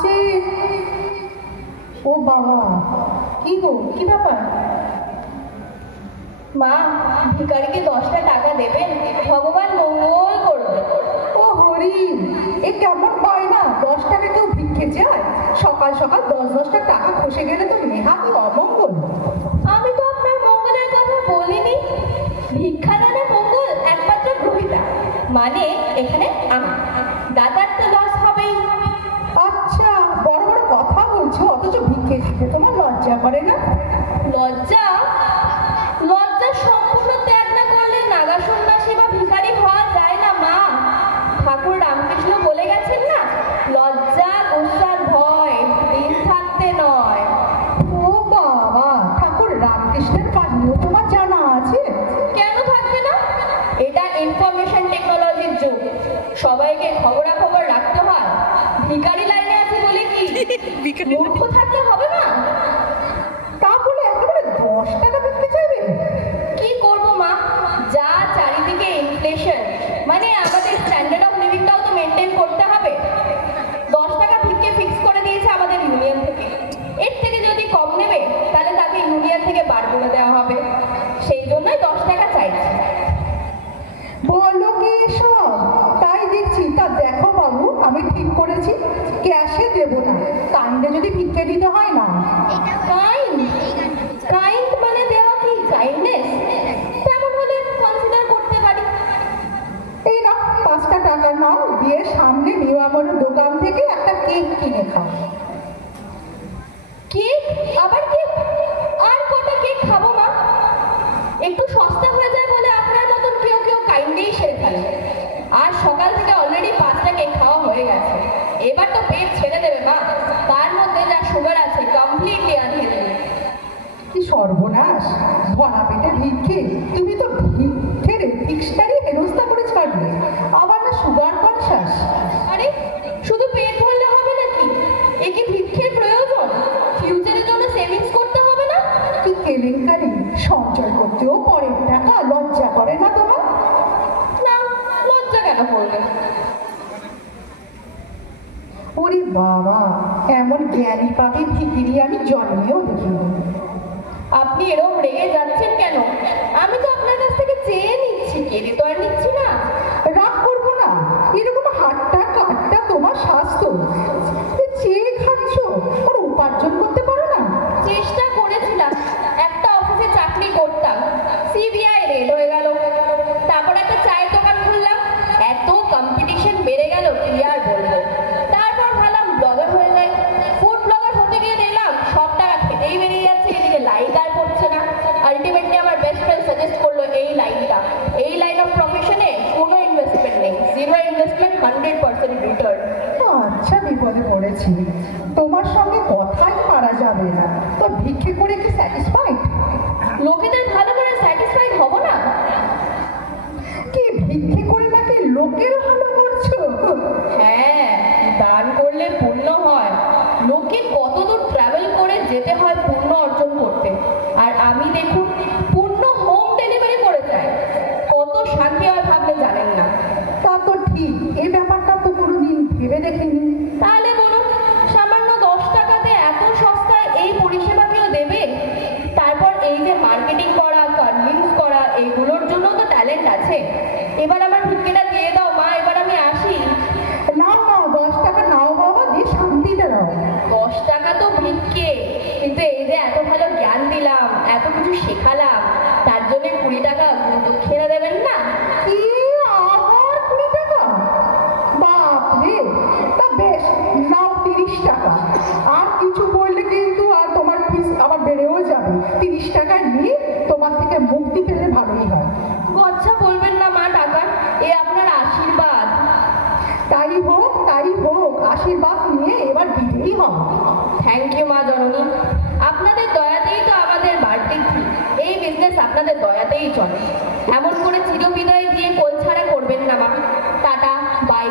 আসছে। ও বাবা, কি গো, কি ব্যাপার? মা, ভিখারিকে 10টা টাকা দেবেন, ভগবান মঙ্গল করবে। ও হরি, এ কেমন হয় না? 10 টাকা কেউ ভিক্ষে চায়? সকাল সকাল 10-10টা টাকা খসে গেলে তো নেহাতই অমঙ্গল। আমি তো আপনার মঙ্গলের কথা বলিনি। ভিক্ষাদানের মঙ্গল একমাত্র গ্রহিতা, মানে এখানে আমি। দাদার তো লস হবেই। আচ্ছা, বড় বড় কথা বলছো, অথচ ভিক্ষে দিতে তোমার লজ্জা করে না? লজ্জা? লজ্জা সম্পূর্ণ ত্যাগ না করলে নাগা সন্ন্যাসী বা ভিখারি হওয়া যায় না মা। ঠাকুর রামকৃষ্ণ বলে গেছেন না, লজ্জা গুসার ভয়, দিন থাকতে নয়। ও বাবা, ঠাকুর রামকৃষ্ণের কাহিনীও তোমার জানা আছে? কেন থাকবে না? এটা ইনফরমেশন টেকনোলজির যুগ, সবাইকে খবরাখবর রাখতে হয়। ভিখারি লাইনে আছে বলে কি মূর্খ থাকলে হবে না? তা বলে একেবারে 10 টাকা ভিক্ষে চাইবে? কি করব মা, যা চারিদিকে ইনফ্লেশন, মানে আমাদের স্ট্যান্ডার্ড অফ লিভিংটাও তো মেনটেন করতে হবে। 10 টাকা ভিক্ষে ফিক্স করে দিয়েছে আমাদের ইউনিয়ন থেকে। এর থেকে যদি কম নেবে তাহলে তাকে ইউনিয়ন থেকে বার করে দেওয়া হবে। সেই জন্যই 10 টাকা চাইছি। বলো কি সব? তাই দেখছি। তা দেখো বাবু, আমি ঠিক করেছি, ক্যাশে দেবো না, কাণ্ডে যদি ভিক্ষে দিতে হয় না। কাইন্ড? কাইন্ড মানে দেওয়া কি কাইন্ডনেস? তেমন হলে কনসিডার করতে পারি। এই না, 5টা টাকা নাও, দিয়ে সামনে নিরামরের দোকান থেকে একটা কেক কিনে খাও। কেক? আবার কেক? আর কটা কেক খাবো মা? একটু সস্তা হয়ে যায় বলে আপনার মতন কেউ কেউ কাইন্ডেই সেরে ফেলে। আর সকাল থেকে অলরেডি 5টা কেক খাওয়া হয়ে গেছে। এবার তো পেট ছেড়ে দেবে মা। তার মধ্যে যা সুগার আছে কমপ্লিটলি আনহেলদি। কি সর্বনাশ! ভরা পেটে ভিক্ষে! তুমি তো ভিক্ষের এক্সট্রারই হেনস্থা করে ছাড়লে, আবার না সুগার কনসাস। আরে, শুধু পেট ভরলে হবে নাকি? এ কি ভিক্ষের প্রয়োজন? ফিউচারের জন্য সেভিংস করতে হবে না? কি কেলেঙ্কারি! সঞ্চয় করতেও পরের টাকা, লজ্জা করে না তোমার? না, লজ্জা কেন করবে? ওরে বাবা, এমন জ্ঞানী পাপি ভিখিরি আমি জন্মেও দেখিনি। আপনি এরকম রেগে যাচ্ছেন কেন? আমি তো আপনার কাছ থেকে চেয়ে নিচ্ছি, কেড়ে তো আর নিচ্ছি না। রাগ করবো না, এরকম হাটটা কাটটা তোমার স্বাস্থ্য, চেয়ে খাচ্ছ, আর উপার্জন করতে পারো না? চেষ্টা করেছিলাম, একটা অফিসে চাকরি করতাম, সিবিআই রেড হয়ে গেল। তারপর একটা চায়ের দোকান খুললাম, এত কম্পিটিশন বেড়ে গেল কি আর বলবো। তারপর ভাবলাম ব্লগার হয়ে যায়। ফুড ব্লগার হতে গিয়ে দেখলাম সব টাকা খেতেই বেরিয়ে যাচ্ছে, এদিকে লাইক আর পড়ছে না। আলটিমেটলি আমার বেস্ট ফ্রেন্ড সাজেস্ট করলো এই লাইনটা, এই লাইন অফ প্রফেশনে কোনো ইনভেস্টমেন্ট নেই, 0 ইনভেস্টমেন্ট 100% রিটার্ন। আচ্ছা, বিপদে পড়েছি। তোমার সঙ্গে কথাই পারা যাবে না। তো ভিক্ষে করে কি স্যাটিসফাইড? লোকেদের ভালো করে স্যাটিসফাইড হব না? কি ভিক্ষে করে নাকি লোকের ভালো করছো? হ্যাঁ, দান করলে পুণ্য হয়। লোকে কতদূর ট্রাভেল করে যেতে হয় পুণ্য অর্জন করতে, আর আমি দেখুন পুণ্য হোম ডেলিভারি করে যায়। কত শান্তি হয় ভাবলে জানেন না। তা তো ঠিক, এই ব্যাপারটা তো কোনোদিন ভেবে দেখিনি। তাহলে বলুন, সামান্য 10 টাকাতে এত সস্তায় এই পরিষেবা কেউ দেবে? তারপর এই যে মার্কেটিং করা, কনভিন্স করা, এইগুলোর জন্য তো ট্যালেন্ট আছে। এবার আমার ভিক্ষেটা দিয়ে দাও মা, এবার আমি আসি। নাও নাও, 10 টাকা নাও বাবা, দিয়ে শান্তিতে নাও। 10 টাকা তো ভিক্ষে, কিন্তু এই যে এত ভালো জ্ঞান দিলাম, এত কিছু শেখালাম, তার জন্য 20 টাকা দক্ষিণা দেবেন না? কি, আবার 20 টাকা? বাপরে! তা বেশ, নাও 30 টাকা। আর কিছু বললে কিন্তু আর তোমার ফিস আবার বেড়েও যাবে। 30 টাকা নিয়ে তোমার থেকে মুক্তি পেলে ভালোই হয়। আচ্ছা, বলবেন না মা টাকা, এ আপনার আশীর্বাদ। তাই হোক, তাই হোক, আশীর্বাদ নিয়ে এবার দিতেই হবে। থ্যাংক ইউ মা জননী। আপনাদের দয়াতেই তো আমাদের বাড়তি, এই বিজনেস আপনাদের দয়াতেই চলে। এমন করে চিরবিদায় দিয়ে কোল ছাড়া করবেন না মা। Tata, by.